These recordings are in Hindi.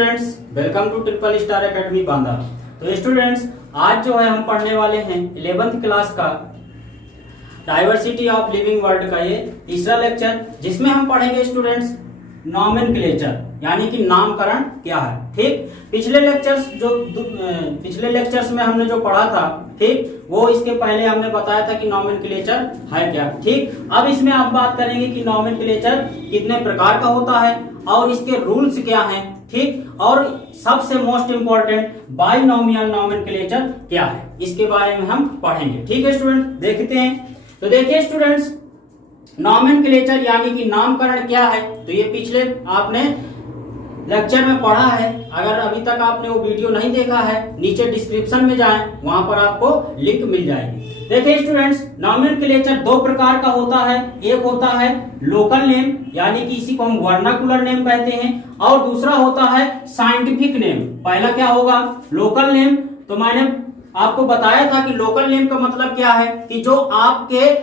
Students, welcome to triple star academy Banda. तो स्टूडेंट्स, आज जो है हम पढ़ने वाले हैं 11th क्लास का डाइवर्सिटी ऑफ लिविंग वर्ल्ड का ये तीसरा लेक्चर, जिसमें हम पढ़ेंगे स्टूडेंट्स नॉमेनक्लेचर यानी कि नामकरण क्या है। ठीक, पिछले लेक्चर्स में हमने जो पढ़ा था, ठीक, वो इसके पहले हमने बताया था कि नॉमेनक्लेचर है क्या। ठीक, अब इसमें आप बात करेंगे कि नॉमेनक्लेचर कितने प्रकार का होता है और इसके रूल्स क्या हैं। ठीक, और सबसे मोस्ट इंपॉर्टेंट बाइनोमियल नॉमेनक्लेचर क्या है, इसके बारे में हम पढ़ेंगे। ठीक है स्टूडेंट, देखते हैं। तो देखिए स्टूडेंट्स, नॉमेनक्लेचर यानी कि नामकरण क्या है, तो ये पिछले आपने लेक्चर में पढ़ा है। अगर अभी तक आपने वो वीडियो नहीं देखा है, नीचे डिस्क्रिप्शन में जाएं, वहां पर आपको लिंक मिल जाएगी। देखिए स्टूडेंट्स, नॉमेनक्लेचर दो प्रकार का होता है। एक होता है लोकल नेम यानी कि इसी को हम वर्नाकुलर नेम कहते हैं, और दूसरा होता है साइंटिफिक नेम। पहला क्या होगा, लोकल नेम। तो मैंने आपको बताया था कि लोकल नेम का मतलब क्या है कि जो आपके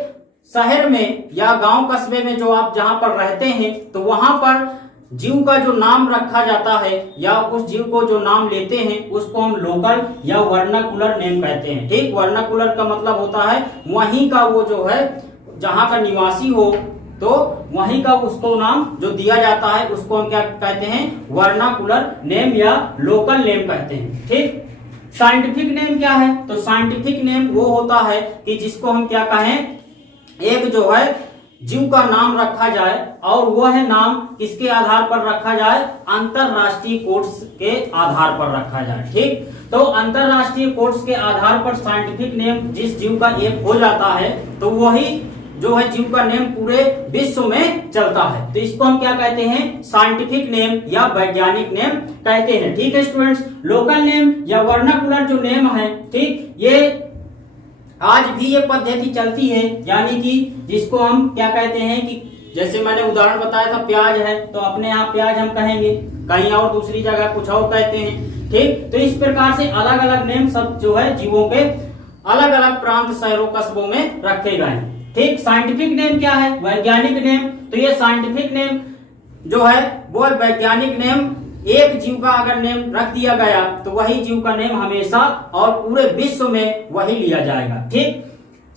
शहर में या गांव कस्बे में जो आप जहां पर रहते हैं, तो वहां पर जीव का जो नाम रखा जाता है या उस जीव को जो नाम लेते हैं, उसको हम लोकल या वर्नाकुलर नेम कहते हैं। ठीक, वर्नाकुलर का मतलब होता है वहीं का, वो जो है जहां का निवासी हो, तो वहीं का उसको नाम जो दिया जाता है, उसको हम क्या कहते हैं, वर्नाकुलर नेम या लोकल नेम कहते हैं। ठीक, साइंटिफिक नेम क्या है, तो साइंटिफिक नेम वो होता है कि जिसको हम क्या कहें, एक जो है जीव का नाम रखा जाए, और वह है नाम किसके आधार पर रखा जाए, अंतरराष्ट्रीय कोड्स के आधार पर रखा जाए। ठीक, तो अंतरराष्ट्रीय कोड्स के आधार पर साइंटिफिक नेम जिस जीव का एक हो जाता है, तो वही जो है जीव का नेम पूरे विश्व में चलता है। तो इसको हम क्या कहते हैं, साइंटिफिक नेम या वैज्ञानिक नेम कहते हैं। ठीक है स्टूडेंट्स, लोकल नेम या वर्नाकुलर जो नेम है, ठीक, ये आज भी ये पद्धति चलती है, यानी कि जिसको हम क्या कहते हैं कि जैसे मैंने उदाहरण बताया था, प्याज है तो अपने यहाँ प्याज हम कहेंगे, कहीं और दूसरी जगह कुछ और कहते हैं। ठीक, तो इस प्रकार से अलग अलग नेम सब जो है जीवों के अलग अलग प्रांत, शहरों, कस्बों में रखे गए हैं। ठीक, साइंटिफिक नेम क्या है, वैज्ञानिक नेम। तो ये साइंटिफिक नेम जो है वो वैज्ञानिक नेम, एक जीव का अगर नेम रख दिया गया तो वही जीव का नेम हमेशा और पूरे विश्व में वही लिया जाएगा। ठीक,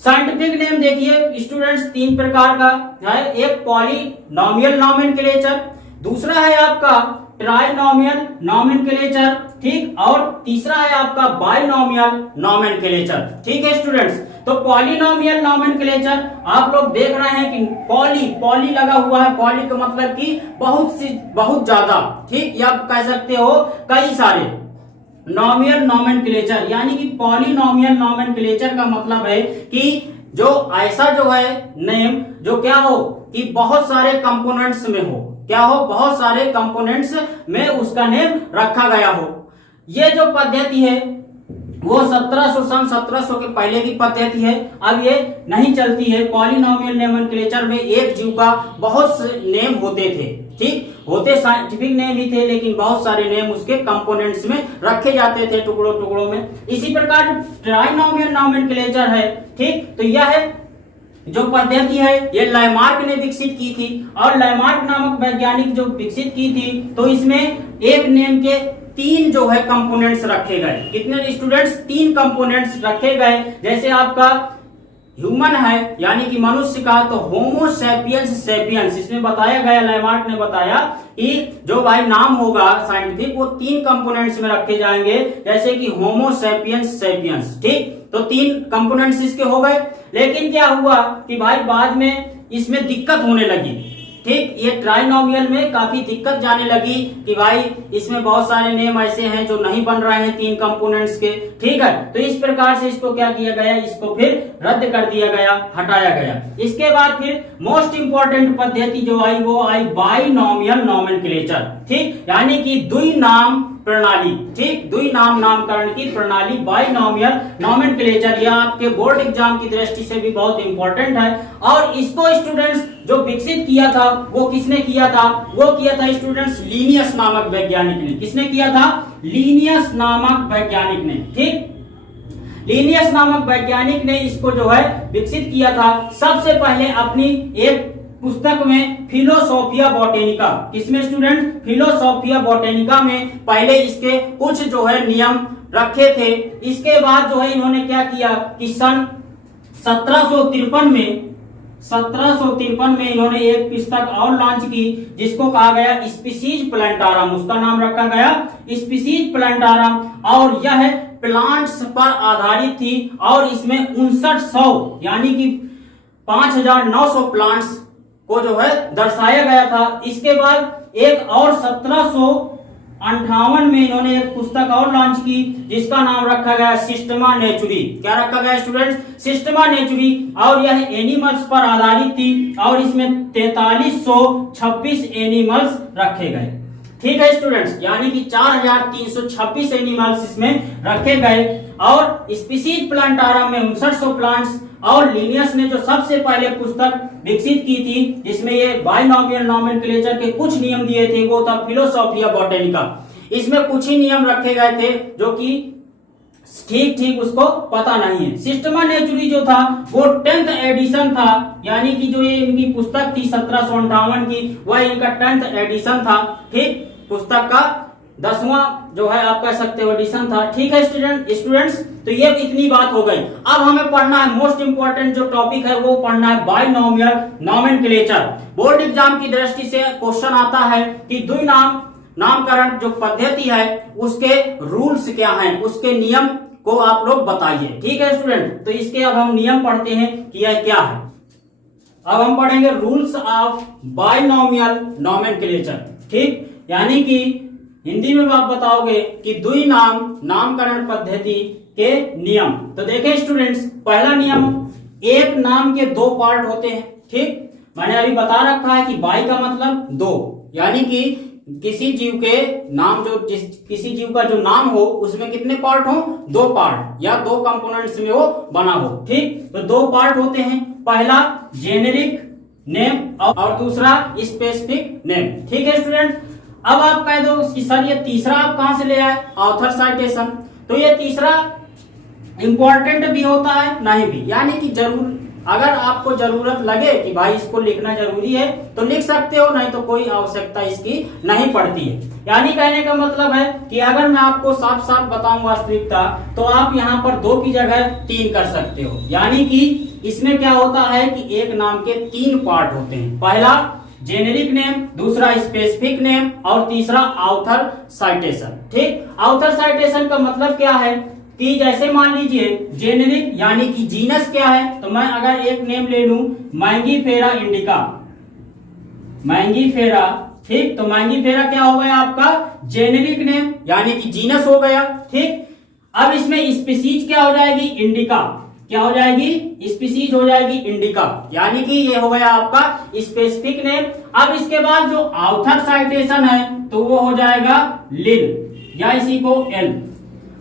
साइंटिफिक नेम देखिए स्टूडेंट्स तीन प्रकार का है। एक पॉलिनोमियल नॉमेनक्लेचर, दूसरा है आपका ट्राइनोमियल नॉमेनक्लेचर, ठीक, और तीसरा है आपका बाइनोमियल नॉमेनक्लेचर। ठीक है स्टूडेंट्स, तो पॉलिनोमियल नॉमेनक्लेचर आप लोग देख रहे हैं कि पॉली लगा हुआ है। पॉली का मतलब कि बहुत ज्यादा, ठीक, या आप कह सकते हो कई सारे। नॉमियल नॉमेनक्लेचर यानी कि पॉलिनोमियल नॉमेनक्लेचर का मतलब है कि जो ऐसा जो है नेम जो क्या हो कि बहुत सारे कंपोनेंट्स में हो, क्या हो, बहुत सारे कंपोनेंट्स में उसका नेम रखा गया हो। ये जो पद्धति है वो 1700 के पहले की पद्धति है, अब ये नहीं चलती है। पॉलिनोमियल नॉमेनक्लेचर में एक जीव का बहुत से नेम होते थे, ठीक, होते साइंटिफिक नेम ही थे, लेकिन बहुत सारे नेम उसके कंपोनेंट्स में रखे जाते थे, टुकड़ों टुकड़ों में। इसी प्रकार ट्राइनोमियल नॉमेनक्लेचर है। ठीक, तो यह जो पद्धति है ये लामार्क ने विकसित की थी, और लामार्क नामक वैज्ञानिक जो विकसित की थी, तो इसमें एक नेम के तीन जो है कंपोनेंट्स रखे गए। कितने स्टूडेंट्स, तीन कंपोनेंट्स रखे गए। जैसे आपका ह्यूमन है यानी कि मनुष्य का, तो होमो सैपियंस सैपियंस, इसमें बताया गया, लामार्क ने बताया कि जो भाई नाम होगा साइंटिफिक, वो तीन कंपोनेंट्स में रखे जाएंगे, जैसे कि होमो सैपियंस सैपियंस। ठीक, तो तीन कंपोनेंट्स इसके हो गए। लेकिन क्या हुआ कि भाई बाद में इसमें दिक्कत होने लगी। ठीक, ये ट्राइनोमियल में काफी दिक्कत जाने लगी कि भाई इसमें बहुत सारे नेम ऐसे हैं जो नहीं बन रहे हैं तीन कंपोनेंट्स के। ठीक है, तो इस प्रकार से इसको क्या किया गया, इसको फिर रद्द कर दिया गया, हटाया गया। इसके बाद फिर मोस्ट इंपॉर्टेंट पद्धति जो आई वो आई बाइनोमियल नॉमेनक्लेचर। ठीक, यानी कि द्विनाम प्रणाली। ठीक, द्विनाम नामकरण की प्रणाली बाइनोमियल नॉमेनक्लेचर, यह आपके बोर्ड एग्जाम की दृष्टि से भी बहुत इंपॉर्टेंट है। और इसको स्टूडेंट्स जो विकसित किया था वो किसने किया था, वो किया था स्टूडेंट्स लीनियस नामक वैज्ञानिक ने। किसने किया था, लीनियस नामक वैज्ञानिक ने। ठीक, लीनियस नामक वैज्ञानिक ने इसको जो है विकसित किया था। सबसे पहले अपनी एक पुस्तक में फिलोसोफिया बॉटेनिका, किसमें स्टूडेंट, फिलोसोफिया बॉटेनिका में पहले इसके कुछ जो है नियम रखे थे। इसके बाद जो है इन्होंने क्या किया कि सन 1753 में इन्होंने एक पुस्तक और लॉन्च की जिसको कहा गया स्पीसीज प्लांटारम, उसका नाम रखा गया स्पीसीज प्लांटारम, और यह प्लांट्स पर आधारित थी और इसमें 5900 यानी कि 5900 प्लांट्स को जो है दर्शाया गया था। इसके बाद एक और 1758 में इन्होंने एक पुस्तक और लॉन्च की जिसका नाम रखा गया सिस्टमा नेचुरी। क्या रखा गया स्टूडेंट, सिस्टमा नेचुरी, और यह एनिमल्स पर आधारित थी और इसमें 4326 एनिमल्स रखे गए। ठीक है स्टूडेंट्स, यानी कि 4326 एनिमल्स इसमें रखे गए, और स्पीसीज प्लांटारम में 5900 प्लांट्स, और लिनियस ने जो सबसे पहले पुस्तक विकसित की थी जिसमें ये बाइनोमियल नोमेनक्लेचर के कुछ नियम दिए थे वो था फिलोसोफिया बॉटेनिका। इसमें कुछ ही नियम रखे गए थे जो कि ठीक उसको पता नहीं है। सिस्टमा नेचुरी जो था वो 10th एडिशन था, यानी कि जो ये इनकी पुस्तक थी 1758 की, वह इनका 10th एडिशन था। ठीक, पुस्तक का 10वां जो है आप कह सकते हो एडिशन था। ठीक है स्टूडेंट्स, तो ये इतनी बात हो गई। अब हमें पढ़ना है मोस्ट इंपोर्टेंट जो टॉपिक है वो पढ़ना है बाइनोमियल नोमेनक्लेचर। बोर्ड एग्जाम की दृष्टि से क्वेश्चन आता है कि द्विनाम नामकरण जो पद्धति है उसके रूल्स क्या हैं, उसके नियम को आप लोग बताइए। ठीक है स्टूडेंट, तो इसके अब हम नियम पढ़ते हैं कि यह क्या है। अब हम पढ़ेंगे रूल्स ऑफ बाइनोमियल नोमेनक्लेचर। ठीक, यानी कि हिंदी में आप बताओगे कि द्विनाम नामकरण पद्धति के नियम। तो देखें स्टूडेंट्स, पहला नियम, एक नाम के दो पार्ट होते हैं। ठीक, मैंने अभी बता रखा है कि बाई का मतलब दो, यानी कि किसी जीव के नाम किसी जीव का जो नाम हो उसमें कितने पार्ट हो, दो पार्ट या दो कंपोनेंट्स में वो बना हो। ठीक, तो दो पार्ट होते हैं, पहला जेनेरिक नेम और दूसरा स्पेसिफिक नेम। ठीक है स्टूडेंट, अब आप कह दो कि सर ये तीसरा आप कहां से ले आए, ऑथर साइटेशन। तो ये तीसरा इंपॉर्टेंट भी होता है नहीं भी, यानी कि जरूर अगर आपको जरूरत लगे कि भाई इसको लिखना जरूरी है तो लिख सकते हो, नहीं तो कोई आवश्यकता इसकी नहीं पड़ती है। यानी कहने का मतलब है कि अगर मैं आपको साफ साफ बताऊं वास्तविकता, तो आप यहाँ पर 2 की जगह 3 कर सकते हो। यानी कि इसमें क्या होता है कि एक नाम के 3 पार्ट होते हैं, पहला जेनेरिक नेम, दूसरा स्पेसिफिक नेम और तीसरा ऑथर साइटेशन। ठीक, ऑथर साइटेशन का मतलब क्या है कि जैसे मान लीजिए जेनेरिक यानी कि जीनस क्या है, तो मैं अगर एक नेम ले लूं मैंगीफेरा इंडिका, मैंगीफेरा। ठीक, तो मैंगीफेरा क्या हो गया आपका जेनेरिक नेम यानी कि जीनस हो गया। ठीक, अब इसमें स्पीसीज क्या हो जाएगी, इंडिका। क्या हो जाएगी, स्पीसीज हो जाएगी इंडिका, यानी कि ये हो गया आपका स्पेसिफिक नेम। अब इसके बाद जो ऑथर साइटेशन है तो वो हो जाएगा लिन या इसी को एल।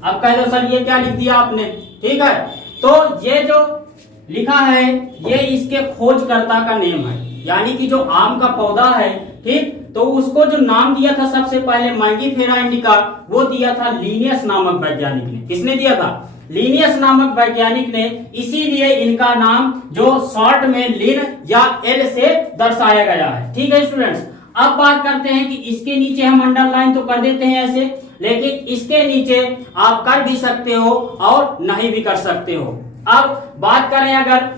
अब कह दो सर ये क्या लिख दिया आपने। ठीक है, तो ये जो लिखा है ये इसके खोजकर्ता का नेम है, यानी कि जो आम का पौधा है। ठीक, तो उसको जो नाम दिया था सबसे पहले मैंगीफेरा इंडिका, वो दिया था लिनियस नामक वैज्ञानिक ने। किसने दिया था, लिनियस नामक वैज्ञानिक ने। इसीलिए इनका नाम जो शॉर्ट में लिन या एल से दर्शाया गया है। ठीक है स्टूडेंट्स, अब बात करते हैं कि इसके नीचे हम अंडरलाइन तो कर देते हैं ऐसे, लेकिन इसके नीचे आप कर भी सकते हो और नहीं भी कर सकते हो। अब बात करें अगर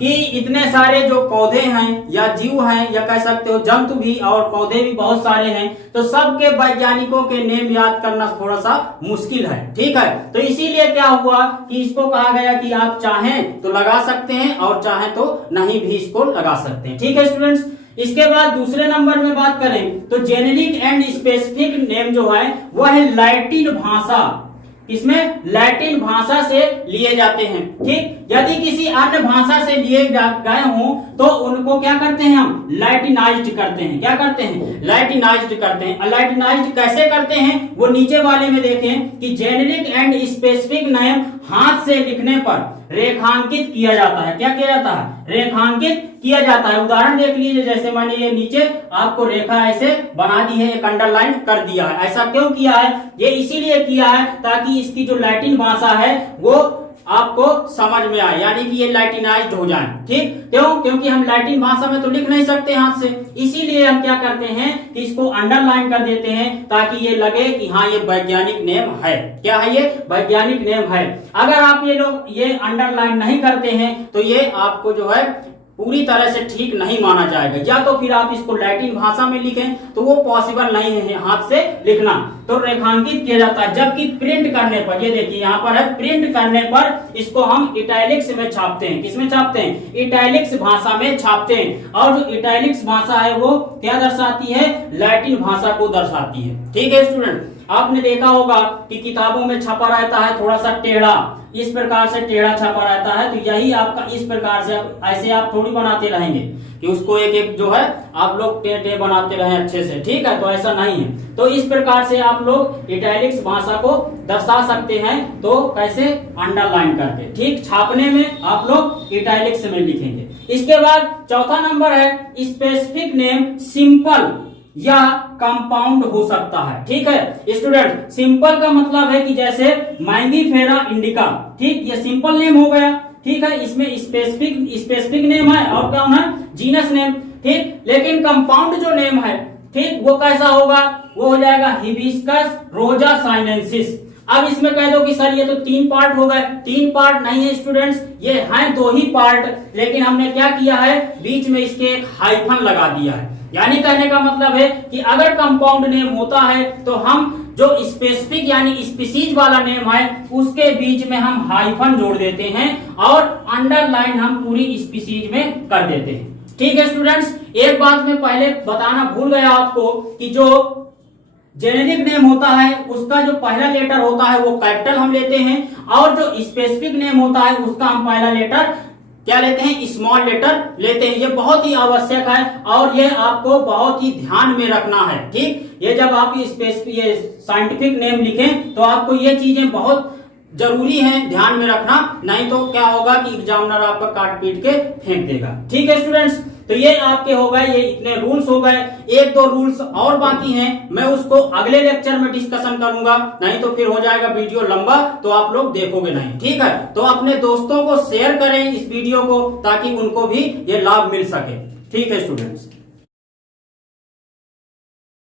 कि इतने सारे जो पौधे हैं या जीव हैं या कह सकते हो जंतु भी और पौधे भी बहुत सारे हैं, तो सबके वैज्ञानिकों के नेम याद करना थोड़ा सा मुश्किल है। ठीक है, तो इसीलिए क्या हुआ कि इसको कहा गया कि आप चाहें तो लगा सकते हैं और चाहें तो नहीं भी इसको लगा सकते हैं। ठीक है स्टूडेंट्स, इसके बाद दूसरे नंबर में बात करें तो जेनेरिक एंड स्पेसिफिक नेम जो है वह है लैटिन भाषा, इसमें लैटिन भाषा से लिए जाते हैं। ठीक, यदि किसी अन्य भाषा से लिए गए हों तो उनको क्या करते हैं, हम लैटिनाइज्ड करते हैं। क्या करते हैं, लैटिनाइज्ड करते हैं। लैटिनाइज्ड कैसे करते हैं वो नीचे वाले में देखें कि जेनेरिक एंड स्पेसिफिक नेम हाथ से लिखने पर रेखांकित किया जाता है। क्या किया जाता है, रेखांकित किया जाता है। उदाहरण देख लीजिए, जैसे मैंने ये नीचे आपको रेखा ऐसे बना दी है, एक अंडरलाइन कर दिया है। ऐसा क्यों किया है, ये इसीलिए किया है ताकि इसकी जो लैटिन भाषा है वो आपको समझ में आए, यानी कि ये लैटिनाइज्ड हो जाए। ठीक, क्यों? क्योंकि हम लैटिन भाषा में तो लिख नहीं सकते हाथ से, इसीलिए हम क्या करते हैं कि इसको अंडरलाइन कर देते हैं ताकि ये लगे कि हाँ ये वैज्ञानिक नेम है। क्या है? ये वैज्ञानिक नेम है। अगर आप ये लोग ये अंडरलाइन नहीं करते हैं तो ये आपको जो है पूरी तरह से ठीक नहीं माना जाएगा। या तो फिर आप इसको लैटिन भाषा में लिखें तो वो पॉसिबल नहीं है हाथ से लिखना, तो रेखांकित किया जाता है। जबकि प्रिंट करने पर, ये देखिए यहाँ पर है, प्रिंट करने पर इसको हम इटैलिक्स में छापते हैं। किसमें छापते हैं? इटैलिक्स भाषा में छापते हैं। और जो इटैलिक्स भाषा है वो क्या दर्शाती है? लैटिन भाषा को दर्शाती है। ठीक है स्टूडेंट, आपने देखा होगा कि किताबों में छपा रहता है थोड़ा सा टेढ़ा, इस प्रकार से टेढ़ा छपा रहता है, तो यही आपका इस प्रकार से, ऐसे आप थोड़ी बनाते रहेंगे कि उसको एक एक जो है आप लोग टे बनाते रहे अच्छे से। ठीक है, तो ऐसा नहीं है। तो इस प्रकार से आप लोग इटैलिक्स भाषा को दर्शा सकते हैं। तो कैसे? अंडरलाइन करके। ठीक, छापने में आप लोग इटैलिक्स में लिखेंगे। इसके बाद चौथा नंबर है स्पेसिफिक नेम सिंपल या कंपाउंड हो सकता है। ठीक है स्टूडेंट, सिंपल का मतलब है कि जैसे मैंगीफेरा इंडिका, ठीक, ये सिंपल नेम हो गया। ठीक है, इसमें स्पेसिफिक नेम है और क्या है? Genus name. ठीक, लेकिन कंपाउंड जो नेम है, ठीक, वो कैसा होगा? वो हो जाएगा हिबिस्कस रोजा साइनेंसिस। अब इसमें कह दो कि सर ये तो 3 पार्ट हो गए। 3 पार्ट नहीं है स्टूडेंट्स, ये हैं 2 ही पार्ट, लेकिन हमने क्या किया है? बीच में इसके एक हाइफन लगा दिया है। यानी कहने का मतलब है कि अगर कंपाउंड नेम होता है तो हम जो स्पेसिफिक यानी स्पीसीज वाला नेम है उसके बीच में हम हाइफन जोड़ देते हैं और अंडरलाइन हम पूरी स्पीसीज में कर देते हैं। ठीक है स्टूडेंट्स, एक बात मैं पहले बताना भूल गया आपको कि जो जेनेरिक नेम होता है उसका जो पहला लेटर होता है वो कैपिटल हम लेते हैं, और जो स्पेसिफिक नेम होता है उसका हम पहला लेटर क्या लेते हैं? स्मॉल लेटर लेते हैं। ये बहुत ही आवश्यक है और ये आपको बहुत ही ध्यान में रखना है। ठीक, ये जब आप ये साइंटिफिक नेम लिखें तो आपको ये चीजें बहुत जरूरी है ध्यान में रखना, नहीं तो क्या होगा कि एग्जामिनर आपका काट पीट के फेंक देगा। ठीक है स्टूडेंट्स, तो ये आपके हो गए, ये इतने रूल्स हो गए। 1-2 रूल्स और बाकी हैं, मैं उसको अगले लेक्चर में डिस्कशन करूंगा, नहीं तो फिर हो जाएगा वीडियो लंबा तो आप लोग देखोगे नहीं। ठीक है, तो अपने दोस्तों को शेयर करें इस वीडियो को ताकि उनको भी ये लाभ मिल सके। ठीक है स्टूडेंट्स।